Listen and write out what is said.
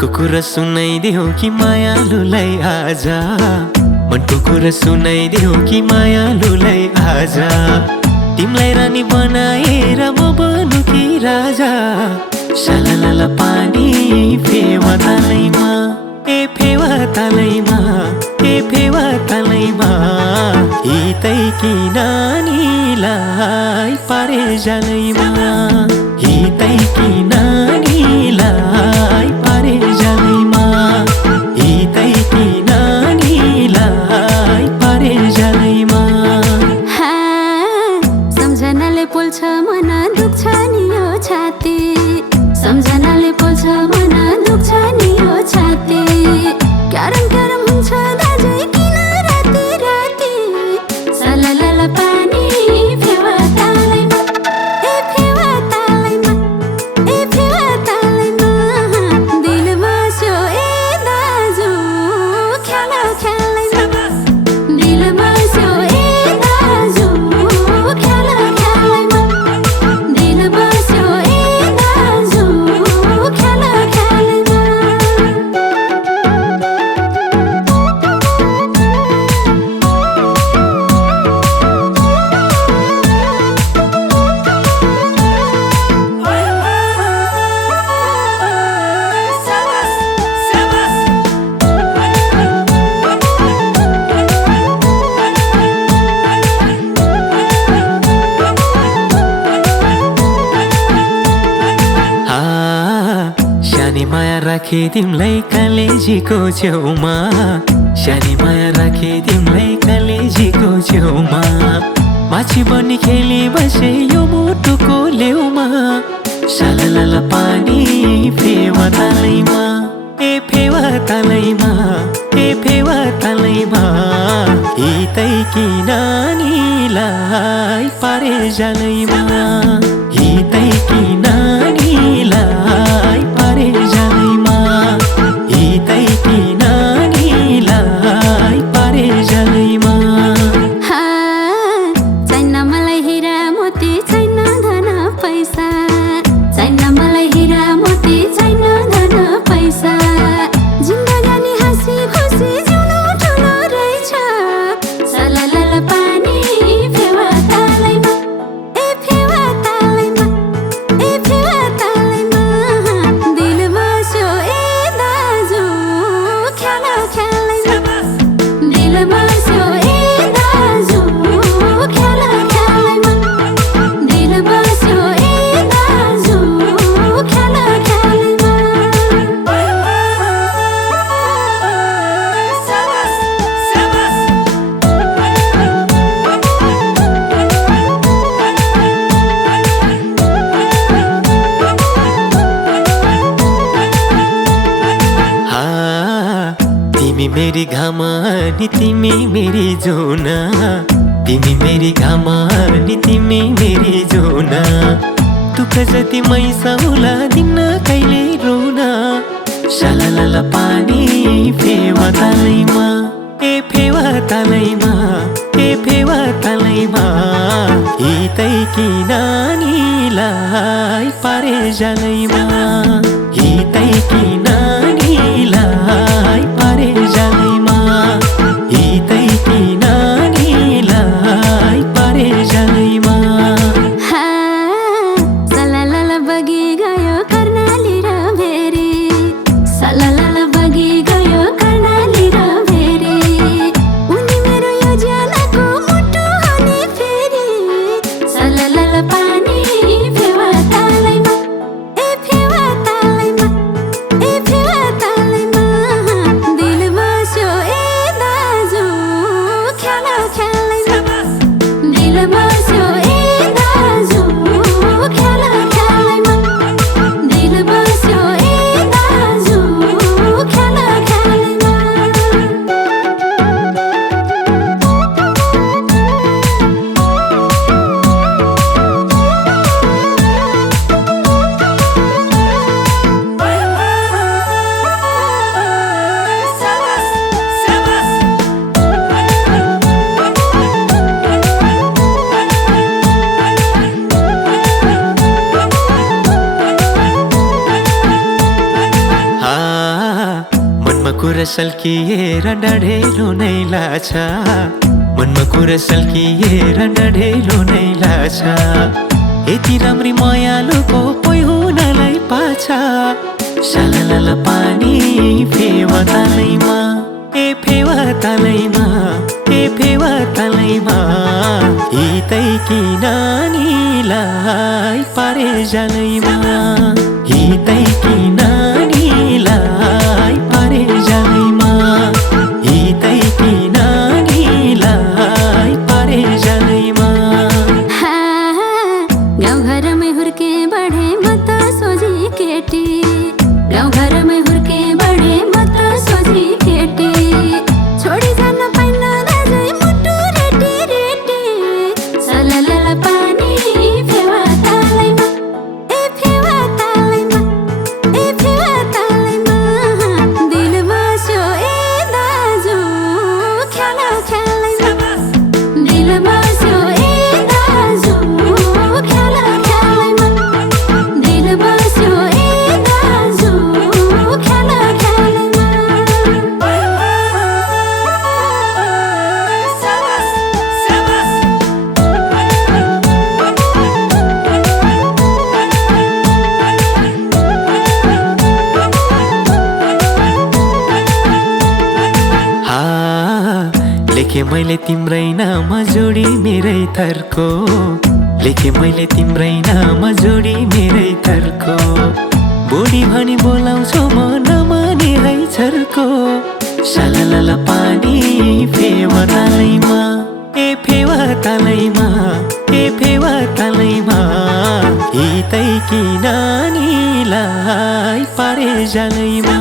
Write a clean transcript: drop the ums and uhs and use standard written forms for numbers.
मनको कुरा सुनाइदेऊ कि मायालुलाई आजा, मनको कुरा सुनाइदेऊ कि मायालुलाई आजा। तिमलाई रानी बनाएर म बनु कि राजा। सालालाला पानी फेवा तालैमा, ए फेवा तालैमा, ए फेवा तालैमा। हितै कि नानीलाई पारे जालैमा, हितै कि नानीलाई पारे जालैमा, हितै कि नानीलाई पारे जालैमा। सम्झनाले पोल्छ मन दुख्छ नि यो छाती, सम्झनाले पोल्छ मन दुख्छ नि यो छाती। क्यारम क्यारम हुन्छ दाजु किन राति राति। सललल पानी फेवा तालैमा, ए फेवा तालैमा, ए फेवा तालैमा। दिल बस्यो ए दाजु ख्याल ख्यालैमा, दिल बस्यो ए दाजु ख्याल ख्यालैमा, दिल बस्यो ए दाजु ख्याल ख्यालैमा। सानी माया राखे तिमलाई कलेजीको छेउमा, सानी माया राखे तिमलाई कलेजीको छेउमा। माछी बनी खेली बसे यो मुटुको लेउमा। सालालाला पानी फेवा तालैमा, ए फेवा तालैमा, ए फेवा तालैमा। हितै कि नानीलाई पारे जालैमा, हितै कि नानीलाई पारे जालैमा, हितै कि नानीलाई पारे जालैमा। छैन मलाई हिरा मोती छैन धन पैसा, छैन मलाई हिरा मोती छैन धन पैसा। जिन्दगानी हाँसी खुसी जिउनु ठुलो रहेछ। सललल पानी फेवा तालैमा, ए फेवा तालैमा, ए फेवा तालैमा। दिल बस्यो ए दाजु ख्याल ख्यालैमा, दिल बस्यो ए दाजु ख्याल ख्यालैमा, दिल बस्यो ए दाजु ख्याल ख्यालैमा। तिमी मेरी घामा नि तिमी मेरी जोना, तिमी मेरी घामा नि तिमी मेरी जोना। दुःख जति मै सौला दिन कहिले रोना। सालालाला पानी फेवा तालैमा, ए फेवा तालैमा, ए फेवा तालैमा। हितै कि नानीलाई पारे जालैमा, हितै कि नानीलाई पारे जालैमा, हितै कि नानीलाई पारे जालैमा। सललल बगी गयो कर्णाली र भेरी, सललल बगी गयो कर्णाली र भेरी। उनी मेरो योजनाको मुटु हुने फेरि। सललल पानी फेवा तालैमा, ए फेवा तालैमा। कुरा सल्किएर डढेलो नै लाछ मनमा कुरा सल्किएर डढेलो नै लाछ यति राम्री मायालुको पै हुनलाई पाछ सालालाला पानी फेवा तालैमा ए फेवा तालैमा ए फेवा तालैमा हितैकी नानीलाई पारे जालैमा हितैकी नानीलाई पारे जालैमा हितैकी नानीलाई पारे जालैमा गाउँघरमै हुर्के बढे म त सोझी केटी गाउँघरमै हुर्के बढे म त सोझी केटी छोडी जान पाइन दाजै मुटु रेटी रेटी सललला पानी फेवा तालैमा ए फेवा तालैमा ए फेवा तालैमा दिल बस्यो ए दाजु खेला खेलैमा दिल बस्यो ए दाजु खेला खेलैमा दिल बस्यो ए दाजु खेला खेलैमा लेखे मैले तिम्रै नाम जोडी मेरै थरको लेखे मैले तिम्रै नाम जोडी मेरै थरको बुढी भनी बोलाउँछु म नमाने है छर्को सालालाला पानी फेवा तालैमा ए फेवा तालैमा ए फेवा तालैमा हितैकी नानीलाई पारे जालैमा